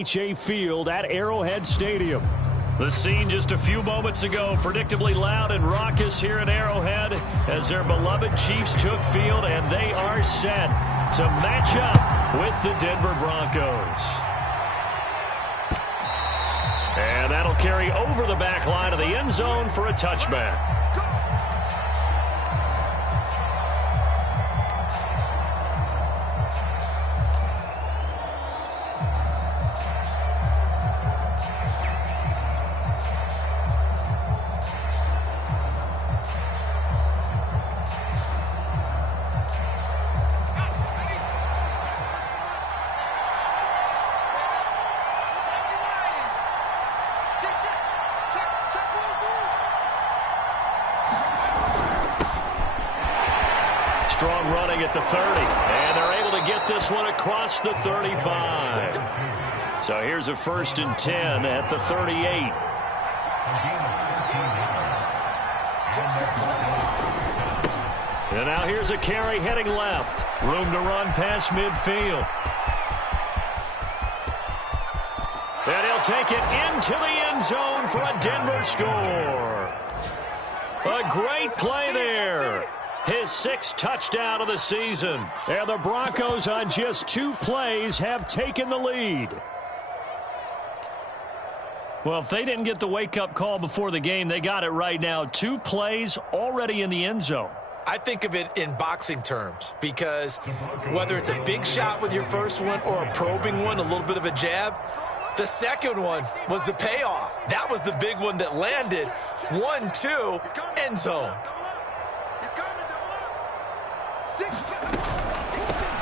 AT&T Field at Arrowhead Stadium. The scene just a few moments ago, predictably loud and raucous here at Arrowhead as their beloved Chiefs took field, and they are set to match up with the Denver Broncos. And that'll carry over the back line of the end zone for a touchback. Strong running at the 30, and they're able to get this one across the 35. So here's a 1st and 10 at the 38. And now here's a carry heading left. Room to run past midfield. And he'll take it into the end zone for a Denver score. A great play there. His 6th touchdown of the season. And the Broncos on just 2 plays have taken the lead. Well, if they didn't get the wake-up call before the game, they got it right now. 2 plays already in the end zone. I think of it in boxing terms because whether it's a big shot with your first one or a probing one, a little bit of a jab, the second one was the payoff. That was the big one that landed. 1-2, end zone.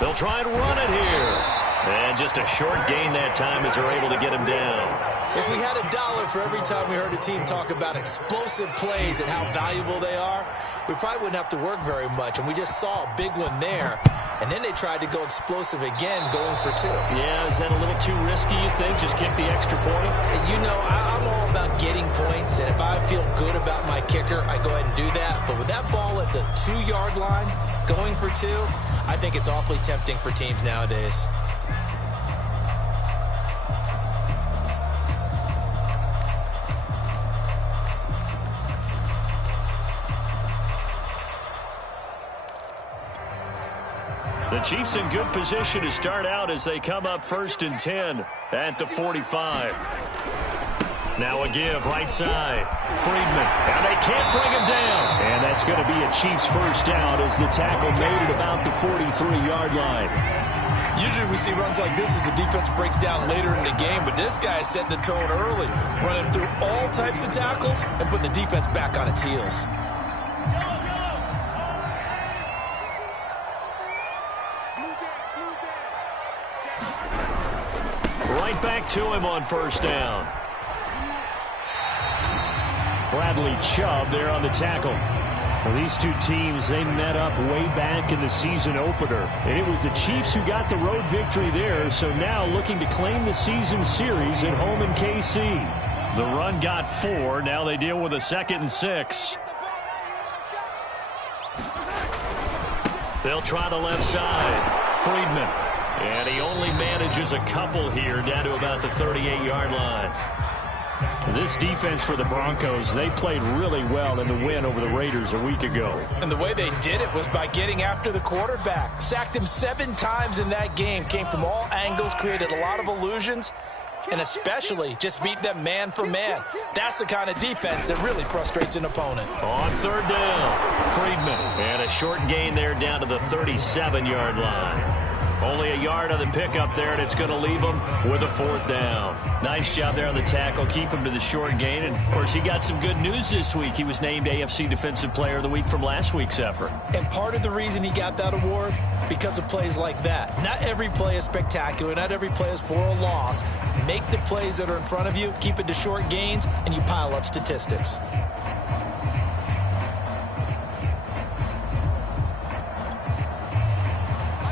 They'll try and run it here. And just a short gain that time as they're able to get him down. If we had $1 for every time we heard a team talk about explosive plays and how valuable they are, we probably wouldn't have to work very much. And we just saw a big one there. And then they tried to go explosive again, going for 2. Yeah, is that a little too risky, you think? Just kick the extra point? And you know, I'm all about getting points. And if I feel good about my kicker, I go ahead and do that. But with that ball at the 2-yard line, going for 2, I think it's awfully tempting for teams nowadays. The Chiefs in good position to start out as they come up 1st and 10 at the 45. Now a give right side. Friedman. And they can't bring him down. And that's going to be a Chiefs first down as the tackle made at about the 43-yard line. Usually we see runs like this as the defense breaks down later in the game, but this guy is setting the tone early, running through all types of tackles and putting the defense back on its heels. Right back to him on 1st down. Bradley Chubb there on the tackle. Well, these 2 teams, they met up way back in the season opener. And it was the Chiefs who got the road victory there, so now looking to claim the season series at home in KC. The run got 4. Now they deal with a 2nd and 6. They'll try the left side. Friedman. And he only manages a couple here down to about the 38-yard line. This defense for the Broncos, they played really well in the win over the Raiders a week ago. And the way they did it was by getting after the quarterback. Sacked him 7 times in that game. Came from all angles, created a lot of illusions, and especially just beat them man for man. That's the kind of defense that really frustrates an opponent. On 3rd down, Friedman. And a short gain there down to the 37-yard line. Only a yard on the pickup there, and it's going to leave him with a 4th down. Nice job there on the tackle. Keep him to the short gain. And, of course, he got some good news this week. He was named AFC Defensive Player of the Week from last week's effort. And part of the reason he got that award, because of plays like that. Not every play is spectacular. Not every play is for a loss. Make the plays that are in front of you, keep it to short gains, and you pile up statistics.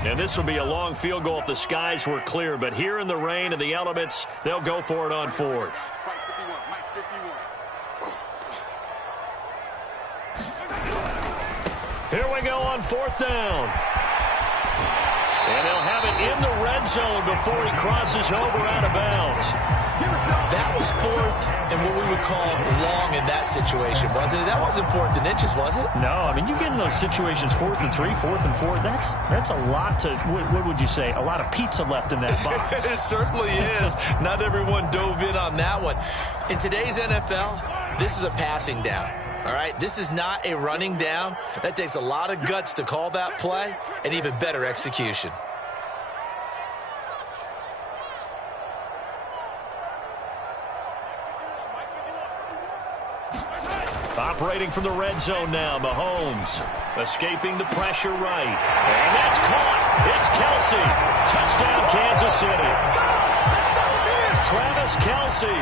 And this will be a long field goal if the skies were clear. But here in the rain and the elements, they'll go for it on 4th. Here we go on 4th down. And they'll have it in the red zone before he crosses over out of bounds. That was fourth and what we would call long in that situation, wasn't it? That wasn't 4th and inches, was it? No, I mean, you get in those situations 4th and 3, 4th and 4. That's a lot to, what would you say, a lot of pizza left in that box. It certainly is. Not everyone dove in on that one. In today's NFL, this is a passing down. All right, this is not a running down. That takes a lot of guts to call that play and even better execution. Operating from the red zone now, Mahomes. Escaping the pressure right. And that's caught. It's Kelce. Touchdown, Kansas City. Travis Kelce,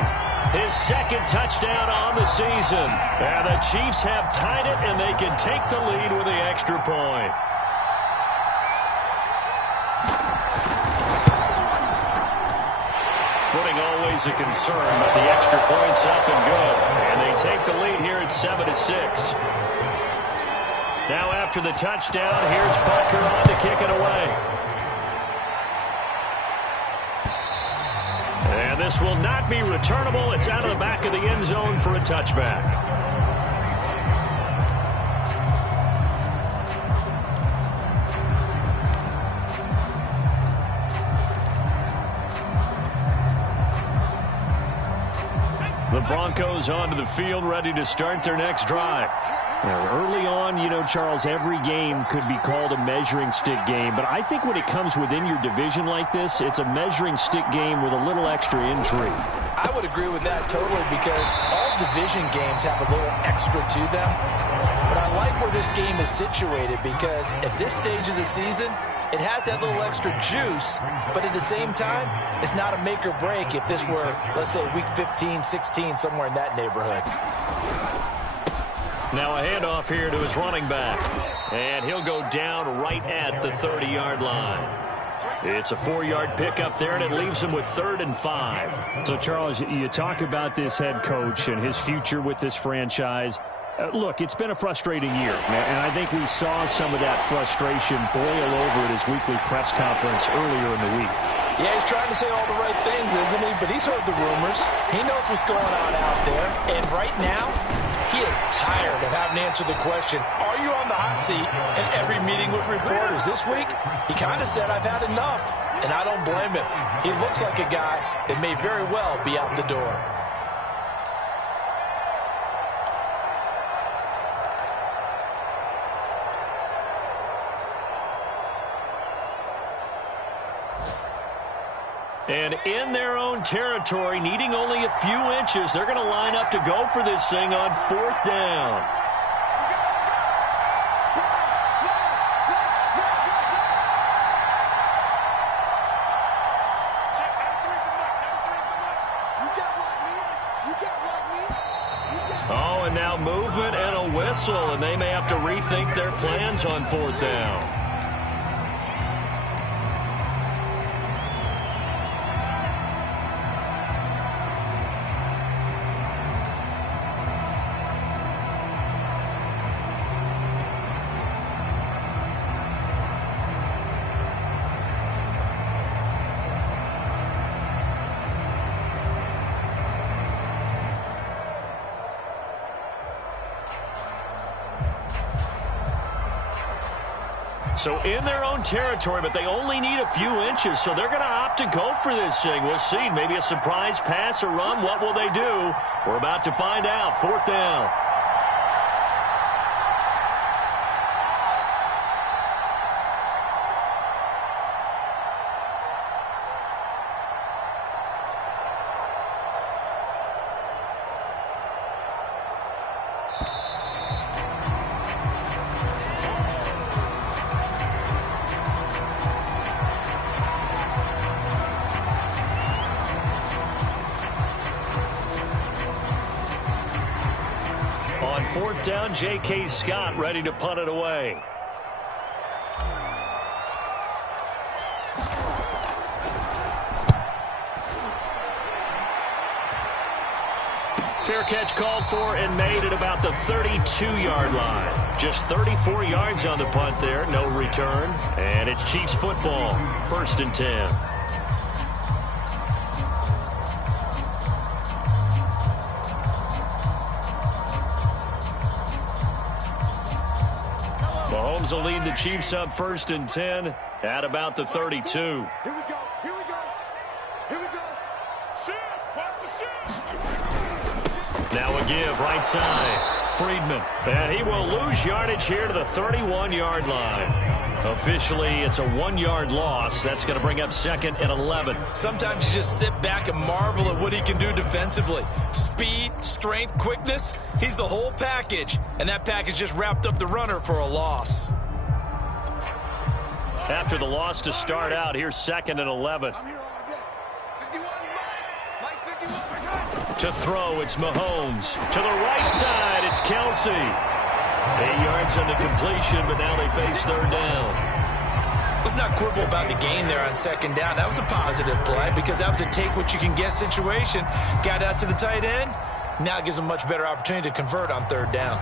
his second touchdown on the season. And the Chiefs have tied it, and they can take the lead with the extra point. Footing always a concern, but the extra point's up and good. And they take the lead here at 7-6. Now after the touchdown, here's Butker on to kick it away. And this will not be returnable. It's out of the back of the end zone for a touchback. The Broncos onto the field, ready to start their next drive. Early on, you know, Charles, every game could be called a measuring stick game. But I think when it comes within your division like this, it's a measuring stick game with a little extra intrigue. I would agree with that totally because all division games have a little extra to them. But I like where this game is situated because at this stage of the season, it has that little extra juice, but at the same time, it's not a make or break if this were, let's say, week 15, 16, somewhere in that neighborhood. Now a handoff here to his running back. And he'll go down right at the 30-yard line. It's a 4-yard pickup there, and it leaves him with 3rd and 5. So, Charles, you talk about this head coach and his future with this franchise. Look, it's been a frustrating year, and I think we saw some of that frustration boil over at his weekly press conference earlier in the week. Yeah, he's trying to say all the right things, isn't he? But he's heard the rumors. He knows what's going on out there. And right now, he is tired of having to answer the question, are you on the hot seat in every meeting with reporters? This week, he kind of said, I've had enough. And I don't blame him. He looks like a guy that may very well be out the door. And in their own territory, needing only a few inches, they're going to line up to go for this thing on 4th down. Oh, and now movement and a whistle, and they may have to rethink their plans on 4th down. So in their own territory, but they only need a few inches, so they're going to opt to go for this thing. We'll see. Maybe a surprise pass or run. What will they do? We're about to find out. 4th down. On 4th down, J.K. Scott ready to punt it away. Fair catch called for and made at about the 32-yard line. Just 34 yards on the punt there, no return. And it's Chiefs football, 1st and 10. Mahomes will lead the Chiefs up 1st and 10 at about the 32. Here we go. Here we go. Here we go. Shift. Watch the shift. Now a give right side. Friedman. And he will lose yardage here to the 31-yard line. Officially, it's a 1-yard loss. That's going to bring up 2nd and 11. Sometimes you just sit back and marvel at what he can do defensively. Speed, strength, quickness. He's the whole package. And that package just wrapped up the runner for a loss. After the loss to start out, here's 2nd and 11. I'm here all day. 51, Mike 51. To throw, it's Mahomes. To the right side, it's Kelsey. 8 yards on the completion, but now they face 3rd down. Let's not quibble about the gain there on 2nd down. That was a positive play because that was a take-what-you-can-get situation. Got out to the tight end. Now it gives them a much better opportunity to convert on 3rd down.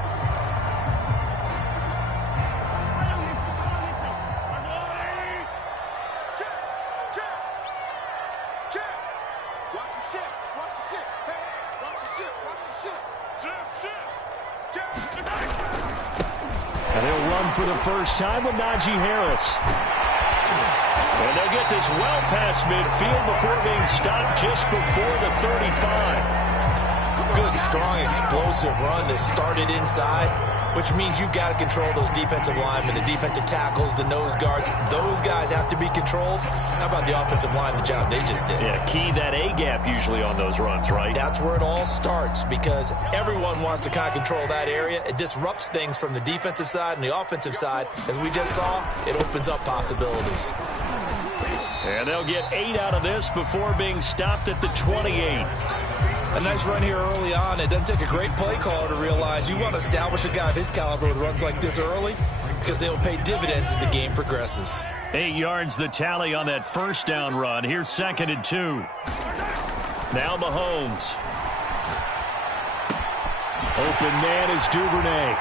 And they'll run for the first time with Najee Harris. And they'll get this well past midfield before being stopped just before the 35. Good, strong, explosive run that started inside, which means you've got to control those defensive linemen, the defensive tackles, the nose guards. Those guys have to be controlled. How about the offensive line, the job they just did? Yeah, key that A-gap usually on those runs, right? That's where it all starts because everyone wants to kind of control that area. It disrupts things from the defensive side and the offensive side. As we just saw, it opens up possibilities. And they'll get 8 out of this before being stopped at the 28. A nice run here early on. It doesn't take a great play caller to realize you want to establish a guy of his caliber with runs like this early because they'll pay dividends as the game progresses. 8 yards the tally on that 1st down run. Here's 2nd and 2. Now Mahomes. Open man is Duvernay.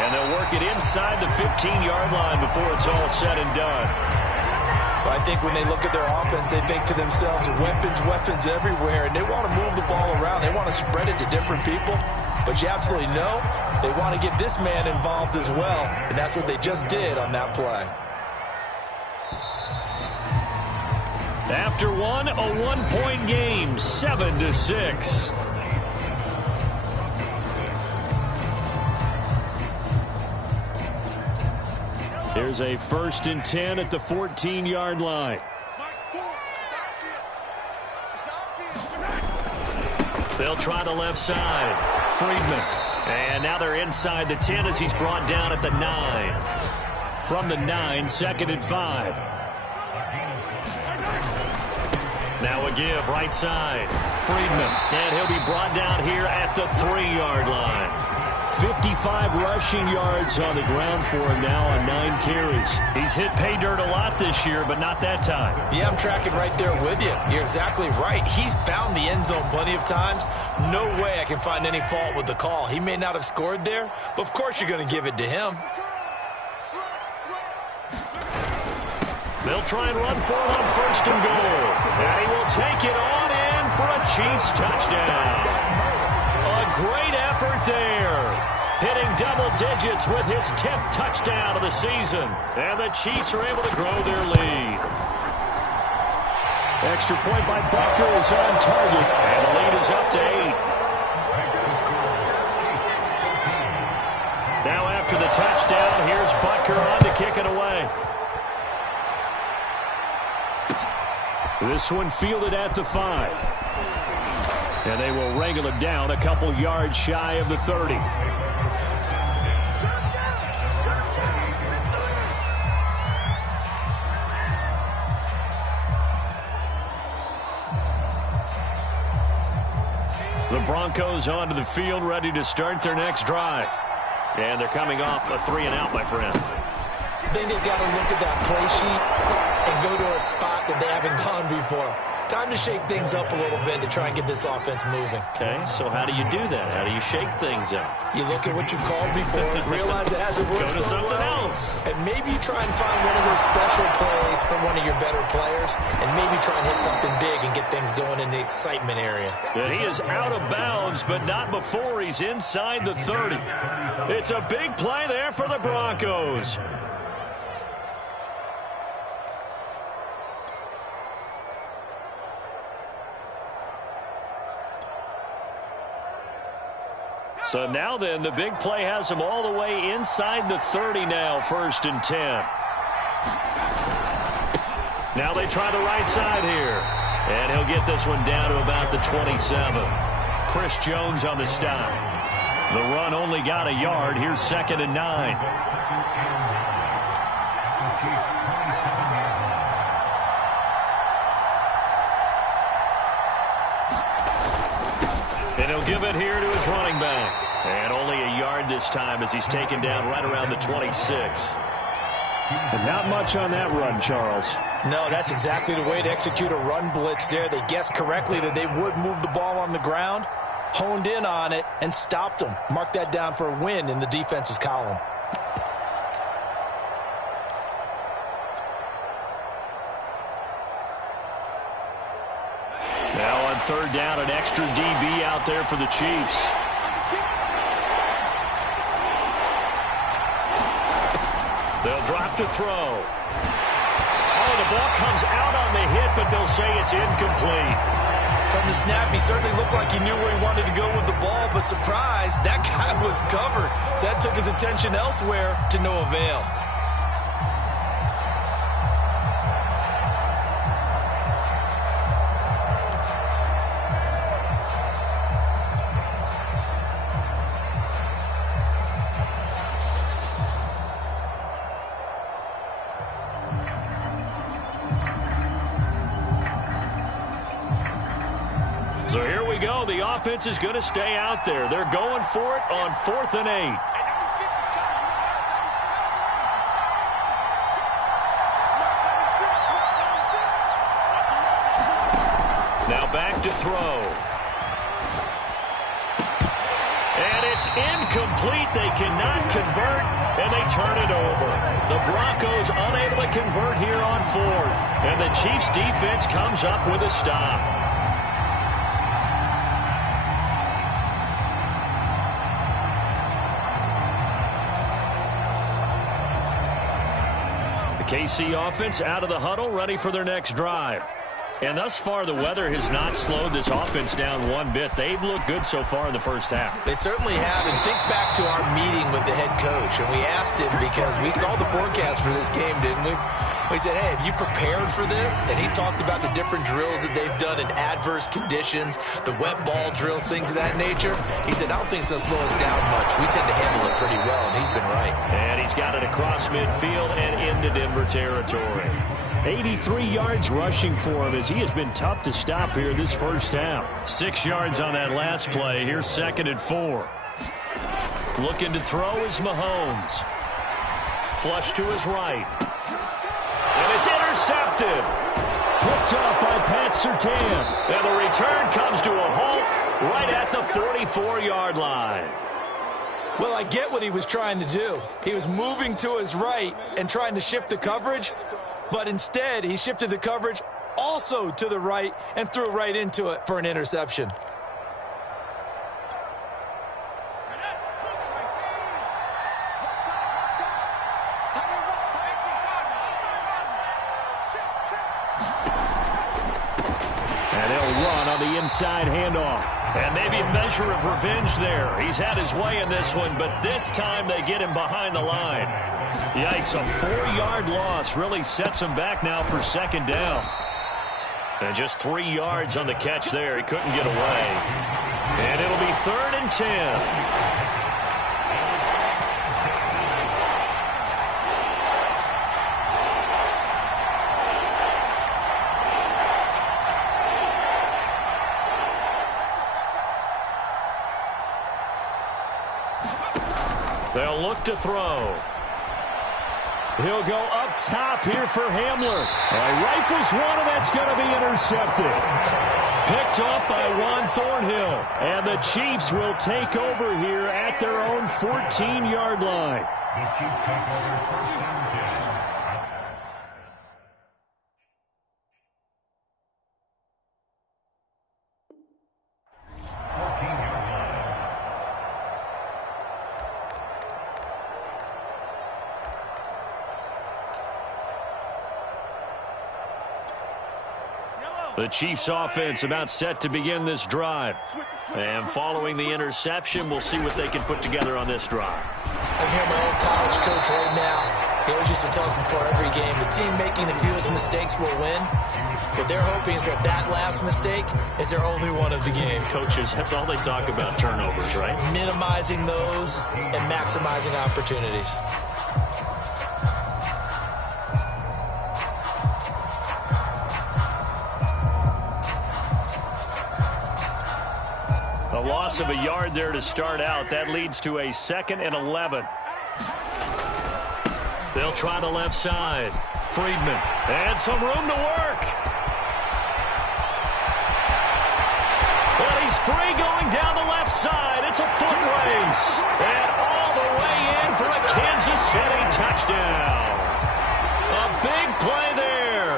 And they'll work it inside the 15-yard line before it's all said and done. I think when they look at their offense, they think to themselves, weapons everywhere, and they want to move the ball around. They want to spread it to different people, but you absolutely know they want to get this man involved as well, and that's what they just did on that play. After one, a 1-point game, 7-6. Here's a 1st and 10 at the 14-yard line. They'll try the left side. Friedman. And now they're inside the 10 as he's brought down at the 9. From the 9, 2nd and 5. Now a give right side. Friedman. And he'll be brought down here at the 3-yard line. 55 rushing yards on the ground for him now on 9 carries. He's hit pay dirt a lot this year, but not that time. Yeah, I'm tracking right there with you. You're exactly right. He's found the end zone plenty of times. No way I can find any fault with the call. He may not have scored there, but of course you're going to give it to him. They'll try and run for it on 1st and goal. And he will take it on in for a Chiefs touchdown. A great effort there. Hitting double digits with his 10th touchdown of the season. And the Chiefs are able to grow their lead. Extra point by Butker is on target. And the lead is up to 8. Now after the touchdown, here's Butker on to kick it away. This one fielded at the 5. And they will wrangle it down a couple yards shy of the 30. The Broncos onto the field, ready to start their next drive. And they're coming off a 3-and-out, my friend. I think they've got to look at that play sheet and go to a spot that they haven't gone before. Time to shake things up a little bit to try and get this offense moving. Okay, so how do you do that? How do you shake things up? You look at what you've called before, realize it hasn't worked Go to something else. and maybe you try and find one of those special plays from one of your better players, and maybe try and hit something big and get things going in the excitement area. And he is out of bounds, but not before he's inside the 30. It's a big play there for the Broncos. So now then, the big play has him all the way inside the 30 now, 1st and 10. Now they try the right side here. And he'll get this one down to about the 27. Chris Jones on the stop. The run only got a yard. Here's 2nd and 9. And he'll give it here to his running back. And only a yard this time as he's taken down right around the 26. And not much on that run, Charles. No, that's exactly the way to execute a run blitz there. They guessed correctly that they would move the ball on the ground, honed in on it, and stopped them. Mark that down for a win in the defense's column. Now on 3rd down, an extra DB out there for the Chiefs. They'll drop to throw. Oh, the ball comes out on the hit, but they'll say it's incomplete. From the snap, he certainly looked like he knew where he wanted to go with the ball, but surprise, that guy was covered. So that took his attention elsewhere to no avail. So here we go. The offense is going to stay out there. They're going for it on 4th and 8. Now back to throw. And it's incomplete. They cannot convert, and they turn it over. The Broncos unable to convert here on 4th. And the Chiefs defense comes up with a stop. KC offense out of the huddle, ready for their next drive. And thus far, the weather has not slowed this offense down one bit. They've looked good so far in the first half. They certainly have. And think back to our meeting with the head coach. And we asked him, because we saw the forecast for this game, didn't we? We said, hey, have you prepared for this? And he talked about the different drills that they've done in adverse conditions, the wet ball drills, things of that nature. He said, I don't think it's going to slow us down much. We tend to handle it pretty well, and he's been right. And he's got it across midfield and into Denver territory. 83 yards rushing for him as he has been tough to stop here this first half. 6 yards on that last play. Here's 2nd and 4. Looking to throw is Mahomes. Flush to his right. And it's intercepted. Picked up by Pat Surtain. And the return comes to a halt right at the 44-yard line. Well, I get what he was trying to do. He was moving to his right and trying to shift the coverage. But instead, he shifted the coverage also to the right and threw right into it for an interception. And he'll run on the inside handoff. And maybe a measure of revenge there. He's had his way in this one, but this time they get him behind the line. Yikes, a 4-yard loss really sets him back now for 2nd down. And just 3 yards on the catch there. He couldn't get away. And it'll be 3rd and 10. They'll look to throw. He'll go up top here for Hamler. Rifles one, and that's going to be intercepted. Picked up by Juan Thornhill. And the Chiefs will take over here at their own 14-yard line. The Chiefs take over 1st and 10. The Chiefs offense about set to begin this drive. And following the interception, we'll see what they can put together on this drive. I hear my old college coach right now. He always used to tell us before every game, the team making the fewest mistakes will win. What they're hoping is that last mistake is their only one of the game. Coaches, that's all they talk about, turnovers, right? Minimizing those and maximizing opportunities. A loss of a yard there to start out. That leads to a 2nd and 11. They'll try the left side. Friedman. And some room to work. But he's free going down the left side. It's a foot race. And all the way in for a Kansas City touchdown. A big play there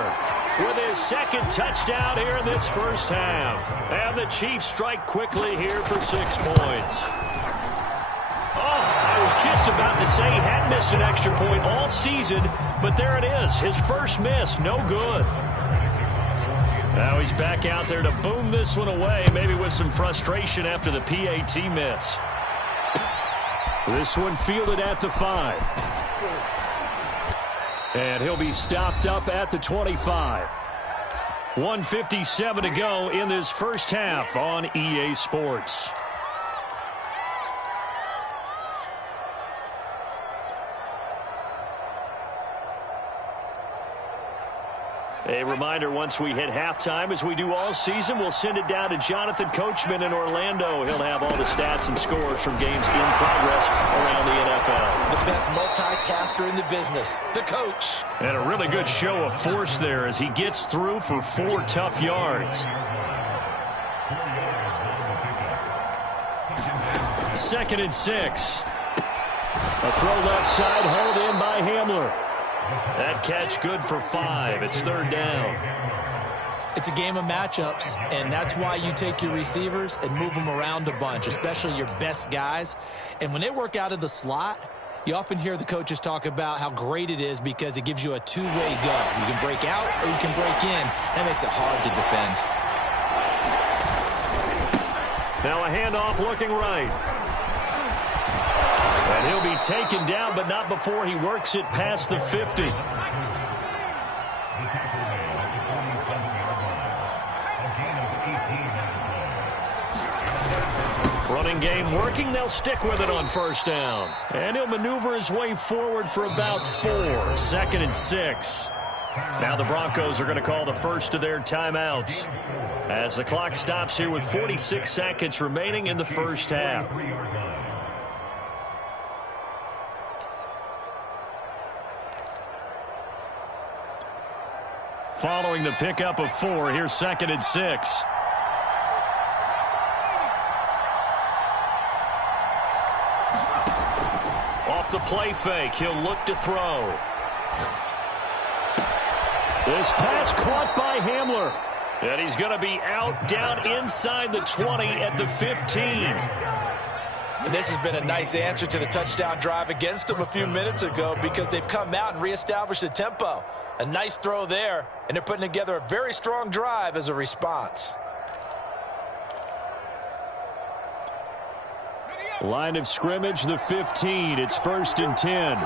with his 2nd touchdown here in this first half. And the Chiefs strike quickly here for 6 points. Oh, I was just about to say he hadn't missed an extra point all season, but there it is. His first miss, no good. Now he's back out there to boom this one away, maybe with some frustration after the PAT miss. This one fielded at the 5. And he'll be stopped up at the 25. 1:57 to go in this first half on EA Sports. A reminder, once we hit halftime, as we do all season, we'll send it down to Jonathan Coachman in Orlando. He'll have all the stats and scores from games in progress around the NFL. The best multitasker in the business, the coach. And a really good show of force there as he gets through for 4 tough yards. 2nd and 6. A throw left side, hauled in by Hamler. That catch good for 5. It's 3rd down. It's a game of matchups, and that's why you take your receivers and move them around a bunch, especially your best guys. And when they work out of the slot, you often hear the coaches talk about how great it is because it gives you a two-way go. You can break out or you can break in. That makes it hard to defend. Now a handoff looking right. And he'll be taken down, but not before he works it past the 50. Running game working. They'll stick with it on 1st down. And he'll maneuver his way forward for about 4. 2nd and 6. Now the Broncos are going to call the first of their timeouts as the clock stops here with 46 seconds remaining in the first half. Following the pickup of 4, here's 2nd and 6. Off the play fake, he'll look to throw. This pass caught by Hamler. And he's going to be out down inside the 20 at the 15. And this has been a nice answer to the touchdown drive against them a few minutes ago because they've come out and reestablished the tempo. A nice throw there, and they're putting together a very strong drive as a response. Line of scrimmage, the 15. It's 1st and 10.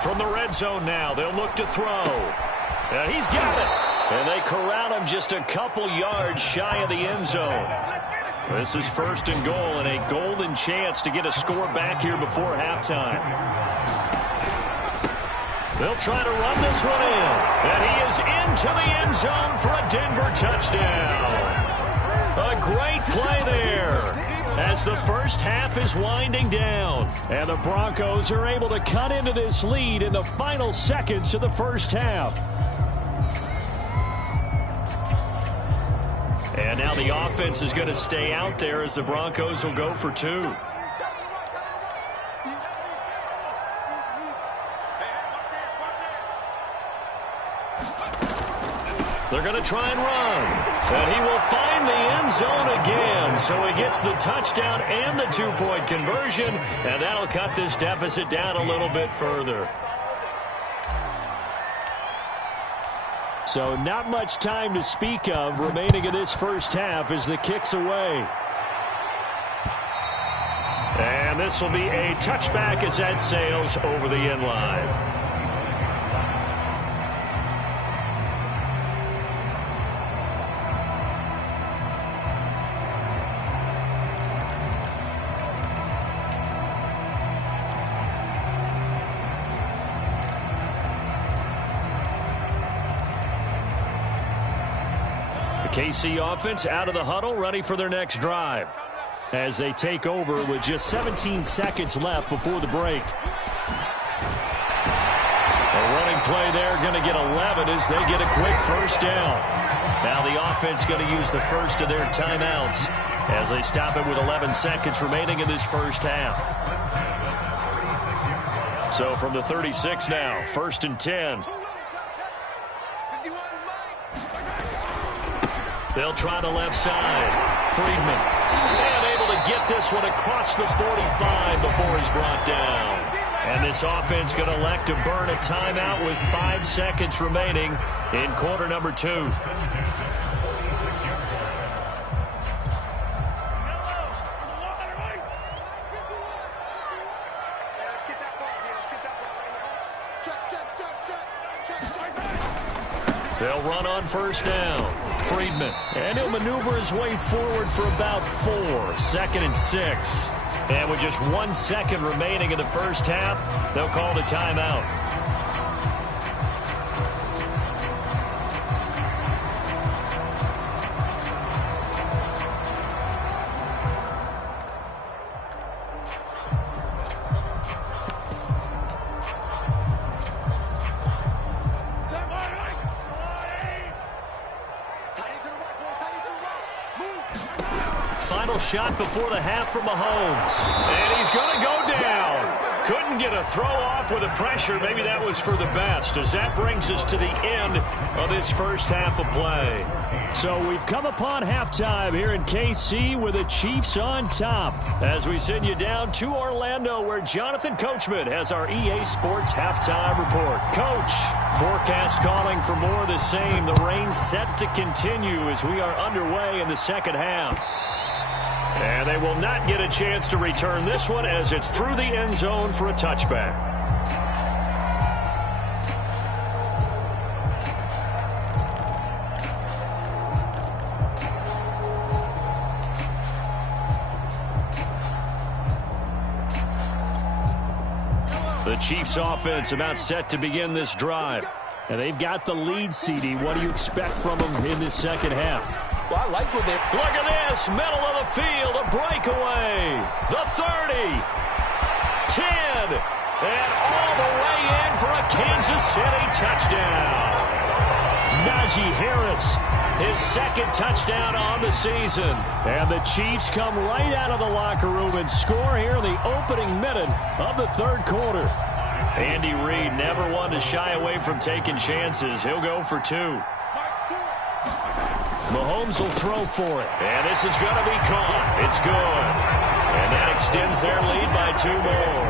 From the red zone now, they'll look to throw. And he's got it. And they corral him just a couple yards shy of the end zone. This is 1st and goal and a golden chance to get a score back here before halftime. They'll try to run this one in. And he is into the end zone for a Denver touchdown. A great play there as the first half is winding down. And the Broncos are able to cut into this lead in the final seconds of the first half. And now the offense is going to stay out there as the Broncos will go for 2. They're going to try and run. And he will find the end zone again. So he gets the touchdown and the two-point conversion, and that'll cut this deficit down a little bit further. So not much time to speak of remaining in this first half as the kick's away. And this will be a touchback as that sails over the end line. KC offense out of the huddle, ready for their next drive as they take over with just 17 seconds left before the break. A running play there, going to get 11 as they get a quick first down. Now the offense going to use the first of their timeouts as they stop it with 11 seconds remaining in this first half. So from the 36 now, 1st and 10. They'll try the left side. Friedman, and able to get this one across the 45 before he's brought down. And this offense going to elect to burn a timeout with 5 seconds remaining in quarter number 2. They'll run on first down. Friedman, and he'll maneuver his way forward for about 4. 2nd and 6. And with just 1 second remaining in the first half, they'll call the timeout. Final shot before the half from Mahomes. And he's going to go down. Couldn't get a throw off with the pressure. Maybe that was for the best, as that brings us to the end of this first half of play. So we've come upon halftime here in KC with the Chiefs on top. As we send you down to Orlando, where Jonathan Coachman has our EA Sports halftime report. Coach, forecast calling for more of the same. The rain set to continue as we are underway in the second half. And they will not get a chance to return this one as it's through the end zone for a touchback. The Chiefs offense about set to begin this drive. And they've got the lead, CD. What do you expect from them in this second half? Well, I like what they... Look at this. Middle of the field. A breakaway. The 30. 10. And all the way in for a Kansas City touchdown. Najee Harris. His second touchdown on the season. And the Chiefs come right out of the locker room and score here in the opening minute of the third quarter. Andy Reid never one to shy away from taking chances. He'll go for 2. Mahomes will throw for it. And this is going to be caught. It's good. And that extends their lead by 2 more.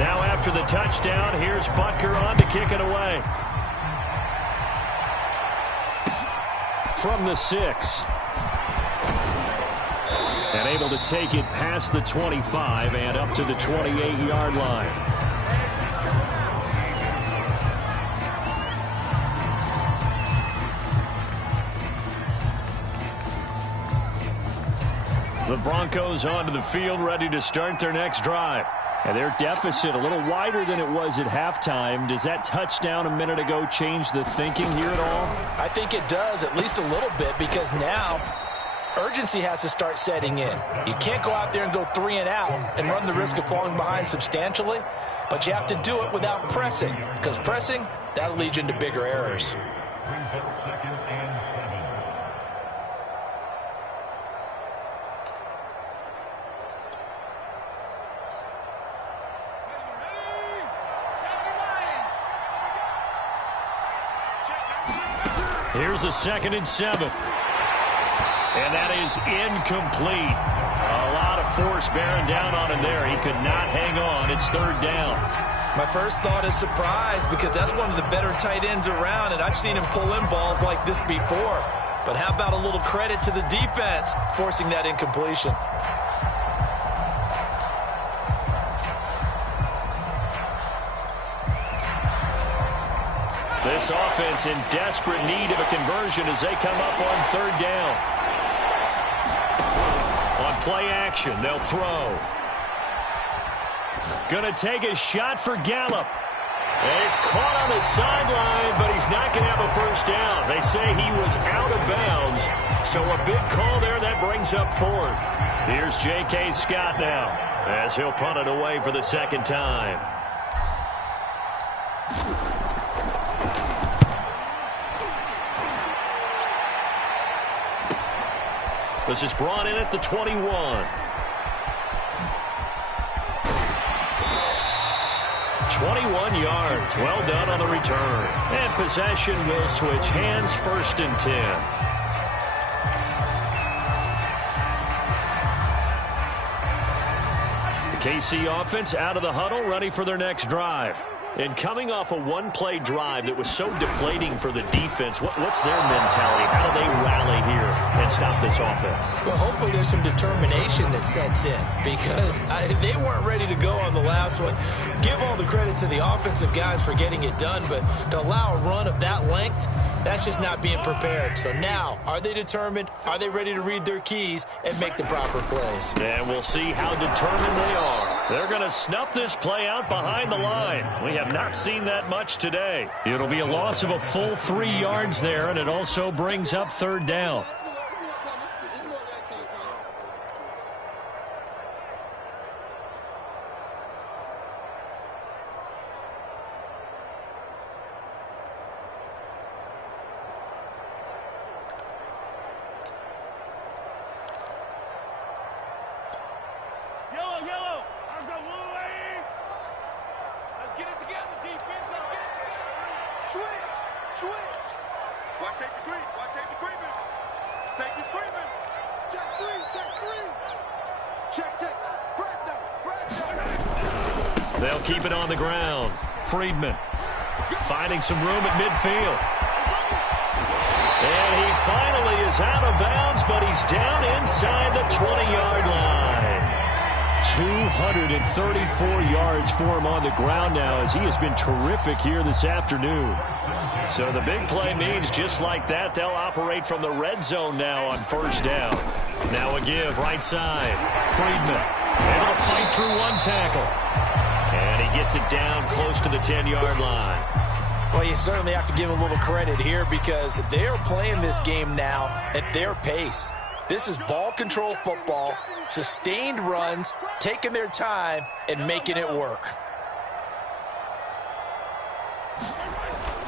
Now after the touchdown, here's Butker on to kick it away. From the 6. And able to take it past the 25 and up to the 28-yard line. The Broncos onto the field, ready to start their next drive. And their deficit a little wider than it was at halftime. Does that touchdown a minute ago change the thinking here at all? I think it does, at least a little bit, because now urgency has to start setting in. You can't go out there and go 3 and out and run the risk of falling behind substantially, but you have to do it without pressing, because pressing, that'll lead you into bigger errors. Brings up 2nd and 7. Here's a 2nd and 7. And that is incomplete. A lot of force bearing down on him there. He could not hang on. It's 3rd down. My first thought is surprise because that's one of the better tight ends around, and I've seen him pull in balls like this before. But how about a little credit to the defense forcing that incompletion? This offense in desperate need of a conversion as they come up on 3rd down. On play action, they'll throw. Gonna take a shot for Gallup. And he's caught on the sideline, but he's not going to have a first down. They say he was out of bounds, so a big call there that brings up 4th. Here's J.K. Scott now as he'll punt it away for the 2nd time. This is brought in at the 21. Yards. Well done on the return. And possession will switch hands. 1st and 10. The KC offense out of the huddle, ready for their next drive. And coming off a one-play drive that was so deflating for the defense, what's their mentality? How do they rally here and stop this offense? Well, hopefully there's some determination that sets in because they weren't ready to go on the last one. Give all the credit to the offensive guys for getting it done, but to allow a run of that length, that's just not being prepared. So now, are they determined? Are they ready to read their keys and make the proper plays? And we'll see how determined they are. They're going to snuff this play out behind the line. We have not seen that much today. It'll be a loss of a full 3 yards there, and it also brings up 3rd down. They'll keep it on the ground. Friedman finding some room at midfield. And he finally is out of bounds, but he's down inside the 20-yard line. 234 yards for him on the ground now as he has been terrific here this afternoon. So the big play means just like that, they'll operate from the red zone now on 1st down. Now a give right side. Friedman able to fight through one tackle. And he gets it down close to the 10-yard line. Well, you certainly have to give a little credit here because they're playing this game now at their pace. This is ball control football, sustained runs, taking their time, and making it work.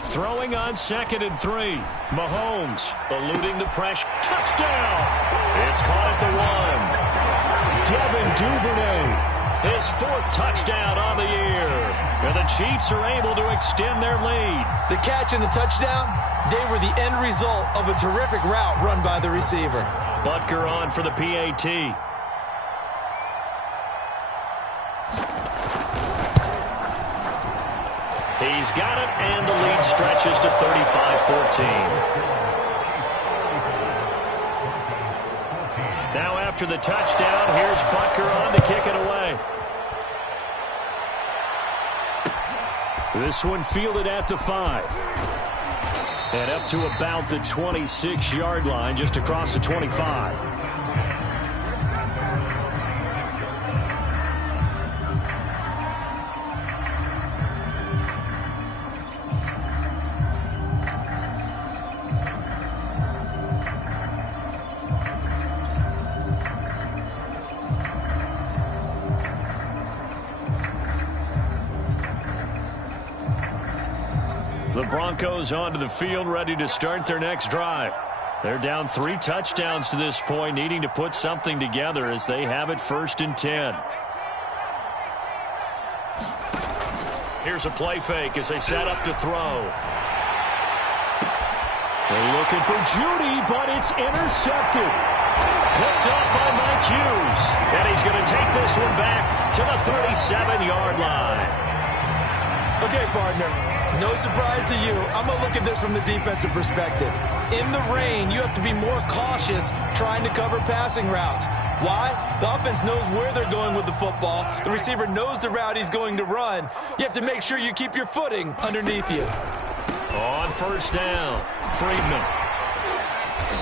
Throwing on 2nd and 3. Mahomes eluding the pressure. Touchdown! It's caught at the 1. Devin Duvernay. His 4th touchdown on the year. And the Chiefs are able to extend their lead. The catch and the touchdown, they were the end result of a terrific route run by the receiver. Butker on for the PAT. He's got it, and the lead stretches to 35-14. Now after the touchdown, here's Butker on to kick it away. This one fielded at the 5. And up to about the 26-yard line, just across the 25. The Broncos onto the field, ready to start their next drive. They're down 3 touchdowns to this point, needing to put something together as they have it 1st and 10. Here's a play fake as they set up to throw. They're looking for Judy, but it's intercepted. Picked up by Mike Hughes. And he's going to take this one back to the 37-yard line. Okay, partner, no surprise to you. I'm going to look at this from the defensive perspective. In the rain, you have to be more cautious trying to cover passing routes. Why? The offense knows where they're going with the football. The receiver knows the route he's going to run. You have to make sure you keep your footing underneath you. On first down, Friedman.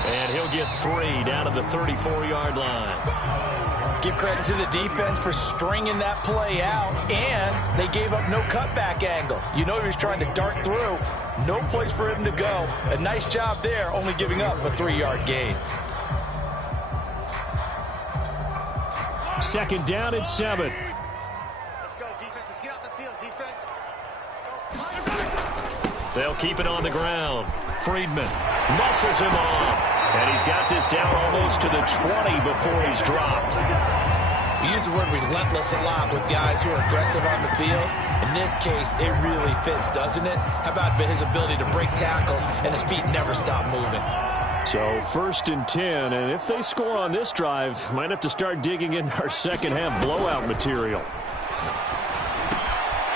And he'll get 3 down to the 34-yard line. Give credit to the defense for stringing that play out, and they gave up no cutback angle. You know he was trying to dart through. No place for him to go. A nice job there, only giving up a 3-yard gain. Second down at 7. Let's go, defense. Let's get out the field, defense. They'll keep it on the ground. Friedman muscles him off. And he's got this down almost to the 20 before he's dropped. We use the word relentless a lot with guys who are aggressive on the field. In this case, it really fits, doesn't it? How about his ability to break tackles and his feet never stop moving? So first and 10, and if they score on this drive, might have to start digging in our second half blowout material.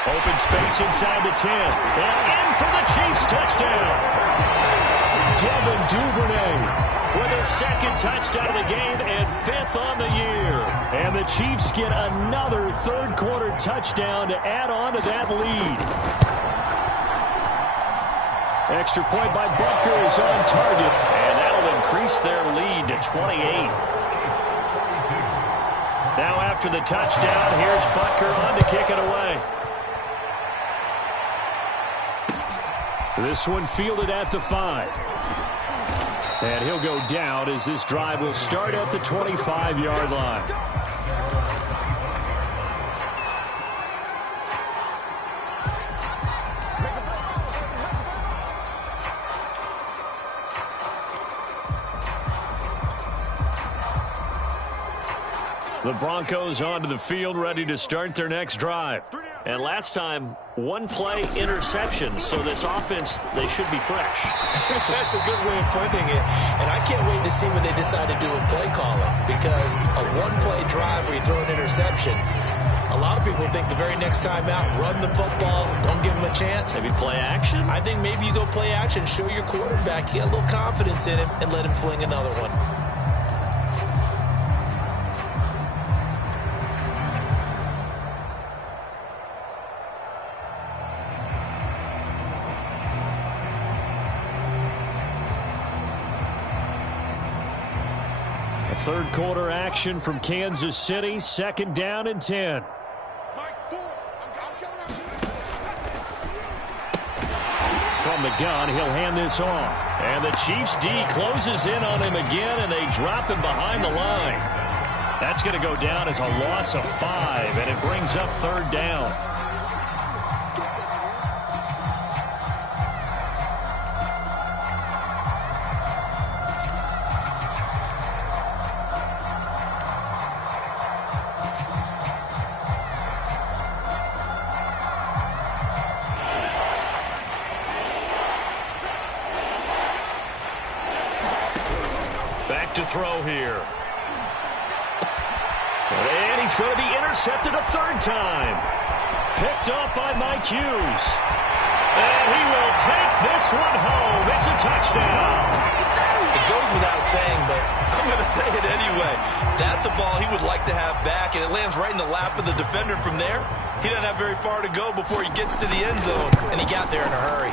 Open space inside the 10. And in for the Chiefs touchdown. Devin Duvernay with his second touchdown of the game and 5th on the year. And the Chiefs get another third-quarter touchdown to add on to that lead. Extra point by Butker is on target. And that'll increase their lead to 28. Now after the touchdown, here's Butker on to kick it away. This one fielded at the 5. And he'll go down as this drive will start at the 25-yard line. The Broncos onto the field, ready to start their next drive. And last time, one play interception, so this offense, they should be fresh. That's a good way of putting it. And I can't wait to see what they decide to do with play calling, because a one-play drive where you throw an interception, a lot of people think the very next time out, run the football, don't give them a chance. Maybe play action? I think maybe you go play action, show your quarterback, you get a little confidence in him, and let him fling another one. Third quarter action from Kansas City. Second down and 10. From the gun, he'll hand this off. And the Chiefs D closes in on him again, and they drop him behind the line. That's going to go down as a loss of 5, and it brings up third down. To throw here. And he's going to be intercepted a third time. Picked up by Mike Hughes. And he will take this one home. It's a touchdown. It goes without saying, but I'm going to say it anyway. That's a ball he would like to have back, and it lands right in the lap of the defender. From there, he doesn't have very far to go before he gets to the end zone, and he got there in a hurry.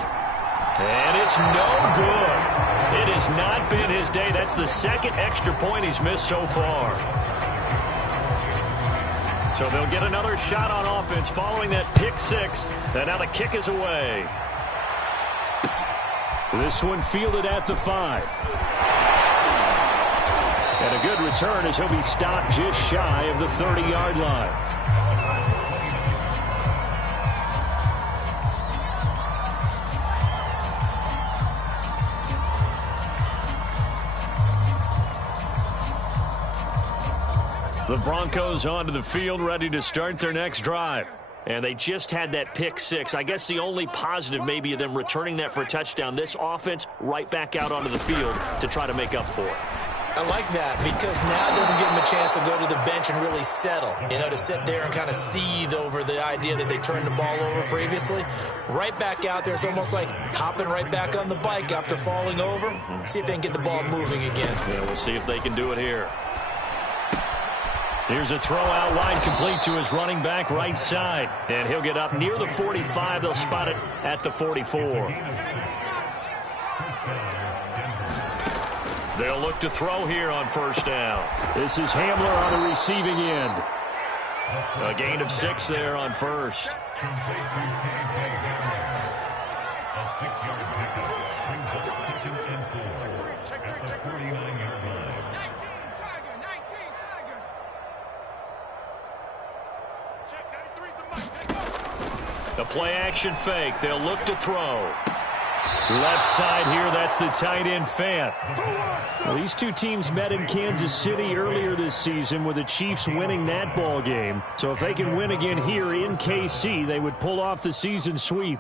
And it's no good. It has not been his day. That's the second extra point he's missed so far. So they'll get another shot on offense following that pick 6. And now the kick is away. This one fielded at the 5. And a good return as he'll be stopped just shy of the 30-yard line. The Broncos onto the field, ready to start their next drive. And they just had that pick six. I guess the only positive maybe of them returning that for a touchdown. This offense right back out onto the field to try to make up for it. I like that because now it doesn't give them a chance to go to the bench and really settle, to sit there and kind of seethe over the idea that they turned the ball over previously. Right back out there, it's almost like hopping right back on the bike after falling over. See if they can get the ball moving again. Yeah, we'll see if they can do it here. Here's a throw out wide, complete to his running back right side. And he'll get up near the 45. They'll spot it at the 44. They'll look to throw here on first down. This is Hamler on the receiving end. A gain of 6 there on first. A 6-yard pickup brings up 2nd and 4 at the 49-yard line. 19 Tiger. Check 93's the mic. A play-action fake. They'll look to throw. Left side here, that's the tight end, Fant. Well, these two teams met in Kansas City earlier this season with the Chiefs winning that ball game. So if they can win again here in KC, they would pull off the season sweep.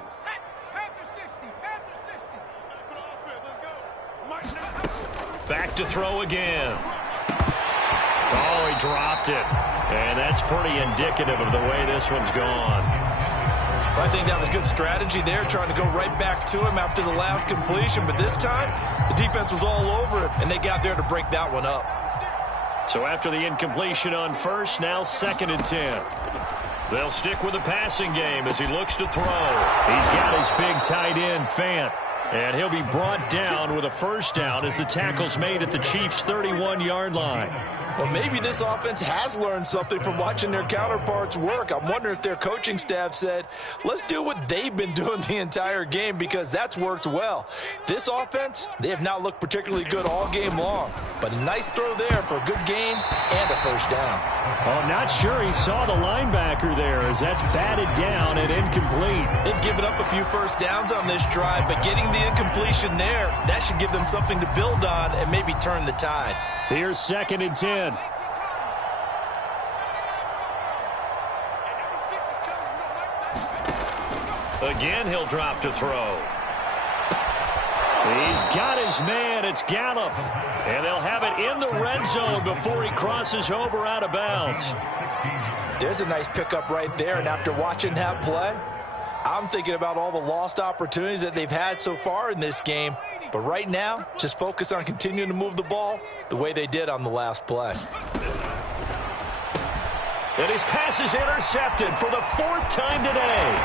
Back to throw again. Oh, he dropped it. And that's pretty indicative of the way this one's gone. I think that was good strategy there, trying to go right back to him after the last completion. But this time, the defense was all over him, and they got there to break that one up. So after the incompletion on first, now 2nd and 10. They'll stick with the passing game as he looks to throw. He's got his big tight end, Fant. And he'll be brought down with a first down as the tackle's made at the Chiefs' 31-yard line. Well, maybe this offense has learned something from watching their counterparts work. I'm wondering if their coaching staff said, let's do what they've been doing the entire game because that's worked well. This offense, they have not looked particularly good all game long. But a nice throw there for a good game and a first down. Oh, I'm not sure he saw the linebacker there as that's batted down and incomplete. They've given up a few first downs on this drive, but getting the incompletion there, that should give them something to build on and maybe turn the tide. Here's 2nd and 10. Again, he'll drop to throw. He's got his man. It's Gallup. And they'll have it in the red zone before he crosses over out of bounds. There's a nice pickup right there, and after watching that play, I'm thinking about all the lost opportunities that they've had so far in this game. But right now, just focus on continuing to move the ball the way they did on the last play. And his pass is intercepted for the 4th time today.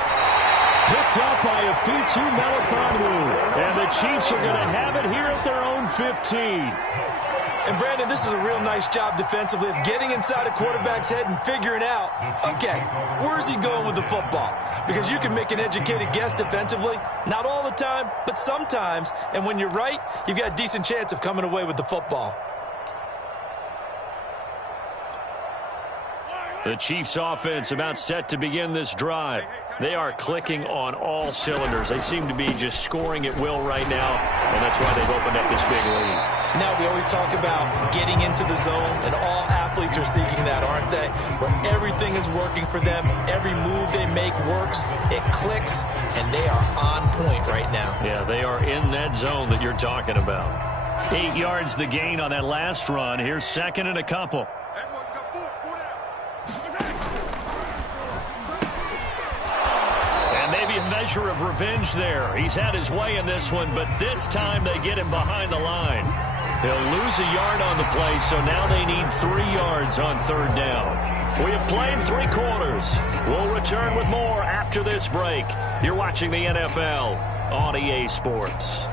Picked up by Afitu Melifonwu. And the Chiefs are going to have it here at their own 15. And, Brandon, this is a real nice job defensively of getting inside a quarterback's head and figuring out, okay, where's he going with the football? Because you can make an educated guess defensively, not all the time, but sometimes. And when you're right, you've got a decent chance of coming away with the football. The Chiefs offense about set to begin this drive. They are clicking on all cylinders. They seem to be just scoring at will right now, and that's why they've opened up this big lead. Now we always talk about getting into the zone, and all athletes are seeking that, aren't they? Where everything is working for them, every move they make works, it clicks, and they are on point right now. Yeah, they are in that zone that you're talking about. 8 yards the gain on that last run. Here's 2nd and a couple. Maybe a measure of revenge there. He's had his way in this one, but this time they get him behind the line. He'll lose a yard on the play, so now they need 3 yards on 3rd down. We have played 3 quarters. We'll return with more after this break. You're watching the NFL on EA Sports.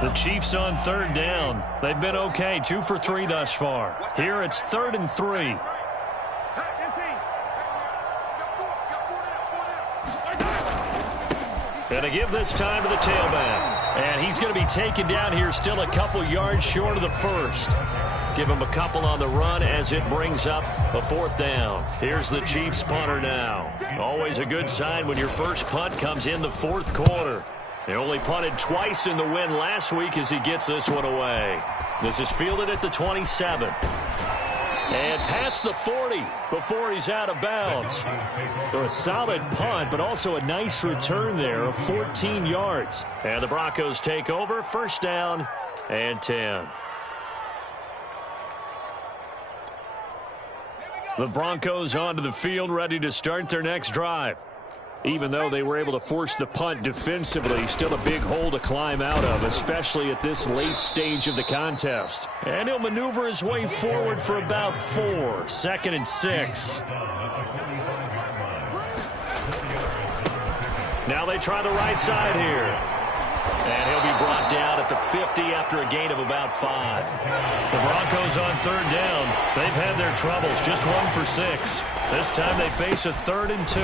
The Chiefs on 3rd down. They've been okay, 2 for 3 thus far. Here it's 3rd and 3. And to give this time to the tailback. And he's going to be taken down here still a couple yards short of the first. Give him a couple on the run as it brings up a 4th down. Here's the Chiefs punter now. Always a good sign when your first punt comes in the 4th quarter. He only punted twice in the win last week as he gets this one away. This is fielded at the 27. And past the 40 before he's out of bounds. So a solid punt, but also a nice return there of 14 yards. And the Broncos take over, first down and 10. The Broncos onto the field, ready to start their next drive. Even though they were able to force the punt defensively, still a big hole to climb out of, especially at this late stage of the contest. And he'll maneuver his way forward for about 4. Second and 6. Now they try the right side here. And he'll be brought down at the 50 after a gain of about 5. The Broncos on third down. They've had their troubles, just 1 for 6. This time they face a 3rd and 2.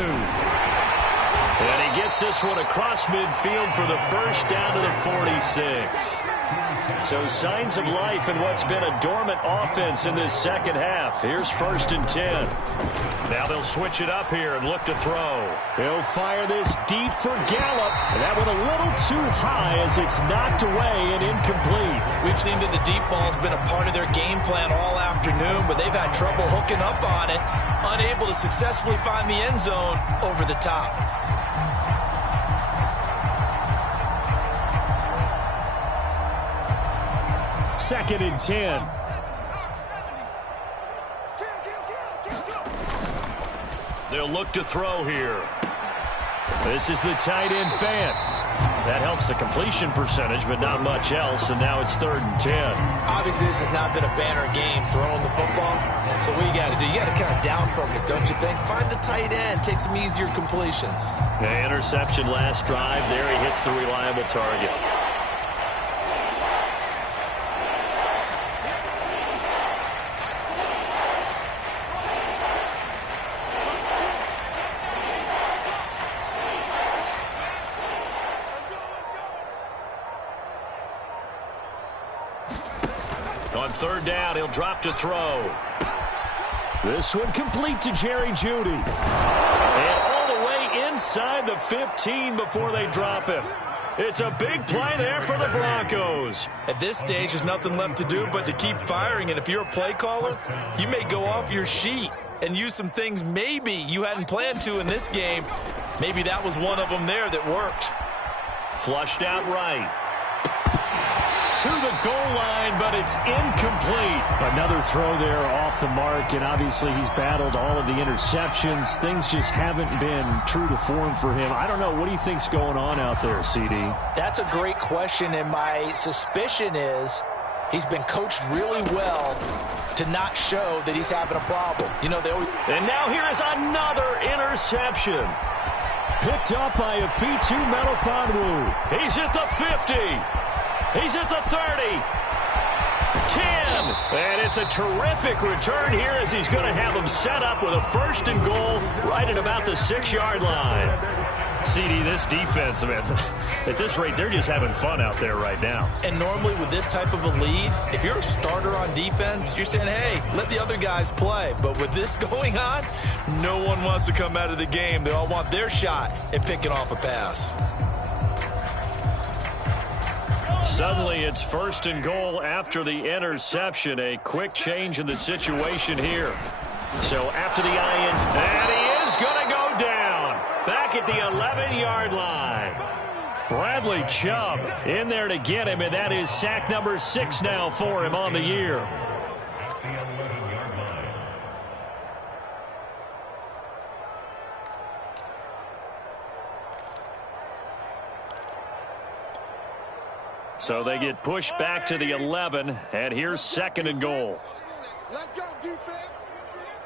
And he gets this one across midfield for the first down to the 46. So signs of life in what's been a dormant offense in this second half. Here's 1st and 10. Now they'll switch it up here and look to throw. He'll fire this deep for Gallup. And that one a little too high as it's knocked away and incomplete. We've seen that the deep ball's been a part of their game plan all afternoon, but they've had trouble hooking up on it, unable to successfully find the end zone over the top. Second and 10. They'll look to throw here. This is the tight end Fant. That helps the completion percentage, but not much else, and now it's 3rd and 10. Obviously, this has not been a banner game throwing the football. So what you got to do, you got to kind of down focus, don't you think? Find the tight end, take some easier completions. The interception last drive. There he hits the reliable target. On third down, he'll drop to throw. This one complete to Jerry Jeudy. And all the way inside the 15 before they drop him. It's a big play there for the Broncos. At this stage, there's nothing left to do but to keep firing. And if you're a play caller, you may go off your sheet and use some things maybe you hadn't planned to in this game. Maybe that was one of them there that worked. Flushed out right. To the goal line, but it's incomplete. Another throw there off the mark, and obviously he's battled all of the interceptions. Things just haven't been true to form for him. I don't know. What do you think's going on out there, CD? That's a great question, and my suspicion is he's been coached really well to not show that he's having a problem. You know, and now here is another interception. Picked up by Afitu Melifonwu. He's at the 50. He's at the 30. 10. And it's a terrific return here as he's going to have him set up with a 1st and goal right at about the 6-yard line. CD, this defense, man, at this rate, they're just having fun out there right now. And normally with this type of a lead, if you're a starter on defense, you're saying, hey, let the other guys play. But with this going on, no one wants to come out of the game. They all want their shot at picking off a pass. Suddenly, it's 1st and goal after the interception. A quick change in the situation here. So after the eye-in, and he is going to go down. Back at the 11-yard line. Bradley Chubb in there to get him, and that is sack number 6 now for him on the year. At the 11-yard line. So they get pushed back to the 11, and here's 2nd and goal. Let's go, defense.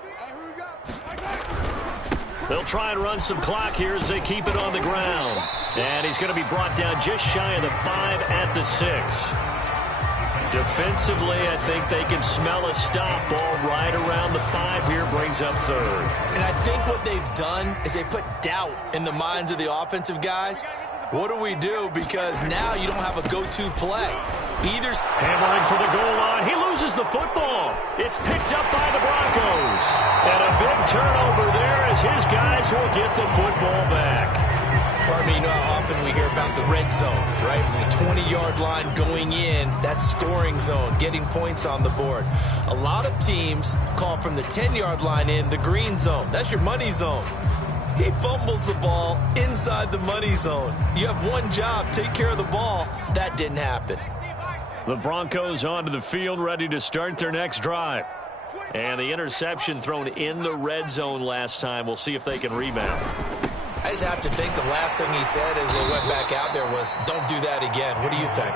Hey, here we go. They'll try and run some clock here as they keep it on the ground. And he's going to be brought down just shy of the 5 at the 6. Defensively, I think they can smell a stop. Ball right around the 5 here, brings up 3rd. And I think what they've done is they put doubt in the minds of the offensive guys. What do we do? Because now you don't have a go-to play. Either hammering for the goal line. He loses the football. It's picked up by the Broncos. And a big turnover there as his guys will get the football back. Partner, you know how often we hear about the red zone, right? From the 20-yard line going in, that's scoring zone, getting points on the board. A lot of teams call from the 10-yard line in the green zone. That's your money zone. He fumbles the ball inside the money zone. You have one job, take care of the ball. That didn't happen. The Broncos onto the field, ready to start their next drive. And the interception thrown in the red zone last time. We'll see if they can rebound. I just have to think the last thing he said as they went back out there was, don't do that again. What do you think?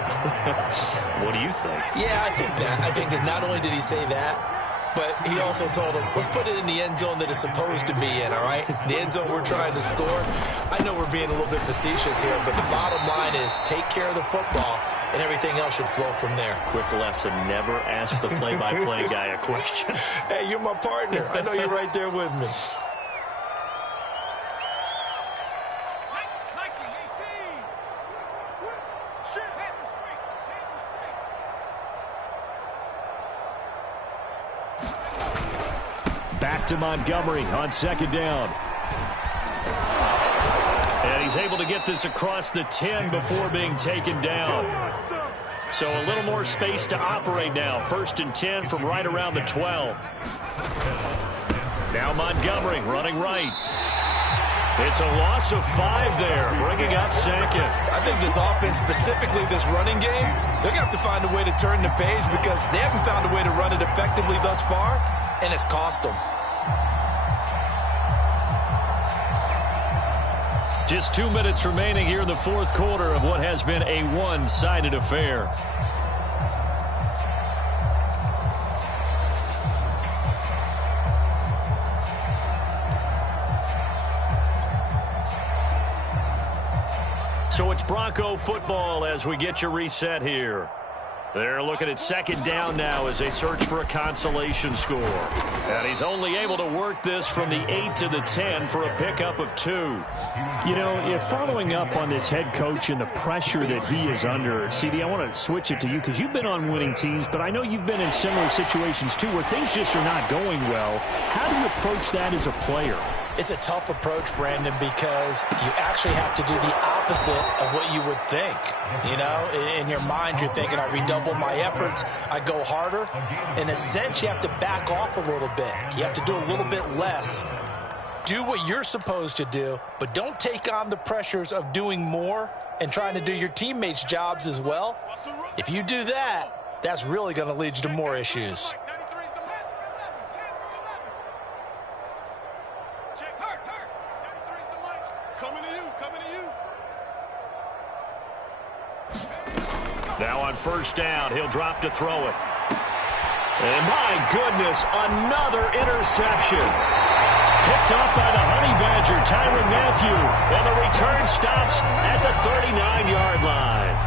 What do you think? Yeah, I think that. I think that not only did he say that, but he also told him, let's put it in the end zone that it's supposed to be in, all right? The end zone we're trying to score. I know we're being a little bit facetious here, but the bottom line is take care of the football, and everything else should flow from there. Quick lesson, never ask the play-by-play guy a question. Hey, you're my partner. I know you're right there with me. Back to Montgomery on second down. And he's able to get this across the 10 before being taken down. So a little more space to operate now. First and 10 from right around the 12. Now Montgomery running right. It's a loss of 5 there, bringing up second. I think this offense, specifically this running game, they're going to have to find a way to turn the page because they haven't found a way to run it effectively thus far, and it's cost them. Just 2 minutes remaining here in the fourth quarter of what has been a one-sided affair. So it's Bronco football as we get your reset here. They're looking at second down now as they search for a consolation score. And he's only able to work this from the 8 to the 10 for a pickup of 2. You know, if following up on this head coach and the pressure that he is under, CD, I want to switch it to you because you've been on winning teams, but I know you've been in similar situations too where things just are not going well. How do you approach that as a player? It's a tough approach, Brandon, because you actually have to do the opposite of what you would think. You know, in your mind, you're thinking, I redouble my efforts, I go harder. In a sense, you have to back off a little bit. You have to do a little bit less. Do what you're supposed to do, but don't take on the pressures of doing more and trying to do your teammates' jobs as well. If you do that, that's really going to lead you to more issues. Now on first down, he'll drop to throw it. And my goodness, another interception. Picked up by the Honey Badger, Tyrann Mathieu. And the return stops at the 39-yard line.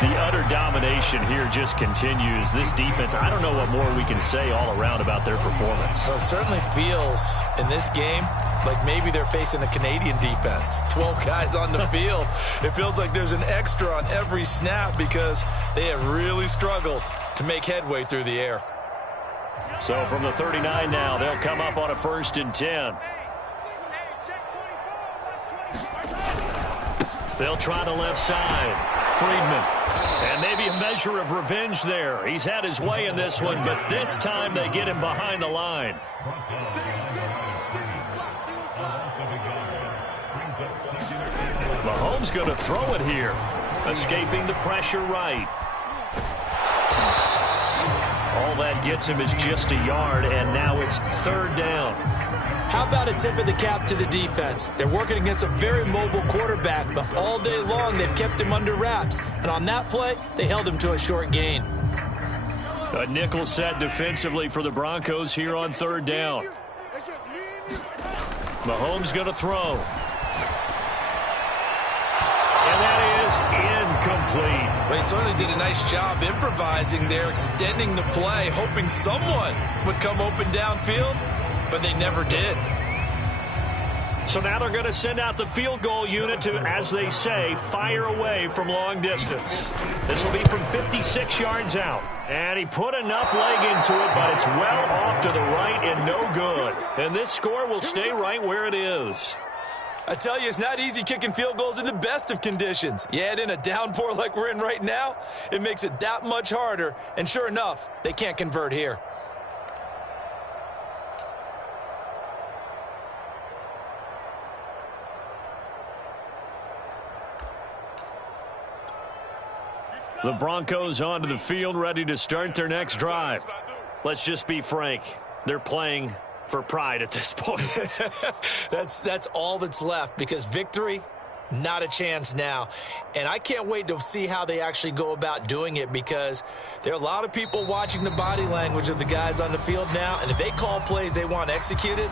The utter domination here just continues. This defense, I don't know what more we can say all around about their performance. Well, it certainly feels in this game like maybe they're facing a Canadian defense. 12 guys on the field. It feels like there's an extra on every snap because they have really struggled to make headway through the air. So from the 39 now, they'll come up on a first and 10. They'll try the left side. Friedman. And maybe a measure of revenge there. He's had his way in this one, but this time they get him behind the line. Mahomes going to throw it here. Escaping the pressure right. All that gets him is just a yard, and now it's third down. How about a tip of the cap to the defense? They're working against a very mobile quarterback, but all day long they've kept him under wraps. And on that play, they held him to a short gain. A nickel set defensively for the Broncos here on third down. Mahomes going to throw. And that is incomplete. Well, he certainly did a nice job improvising there, extending the play, hoping someone would come open downfield. But they never did. So now they're going to send out the field goal unit to, as they say, fire away from long distance. This will be from 56 yards out. And he put enough leg into it, but it's well off to the right and no good. And this score will stay right where it is. I tell you, it's not easy kicking field goals in the best of conditions. You add in a downpour like we're in right now, it makes it that much harder. And sure enough, they can't convert here. The Broncos onto the field, ready to start their next drive. Let's just be frank. They're playing for pride at this point. That's all that's left, because victory, not a chance now. And I can't wait to see how they actually go about doing it, because there are a lot of people watching the body language of the guys on the field now, and if they call plays they want executed,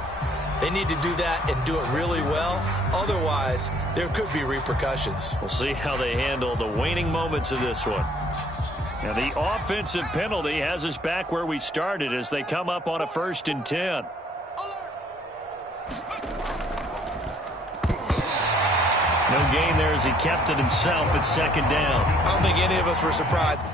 they need to do that and do it really well. Otherwise, there could be repercussions. We'll see how they handle the waning moments of this one. Now the offensive penalty has us back where we started as they come up on a 1st and 10. No gain there as he kept it himself at 2nd down. I don't think any of us were surprised.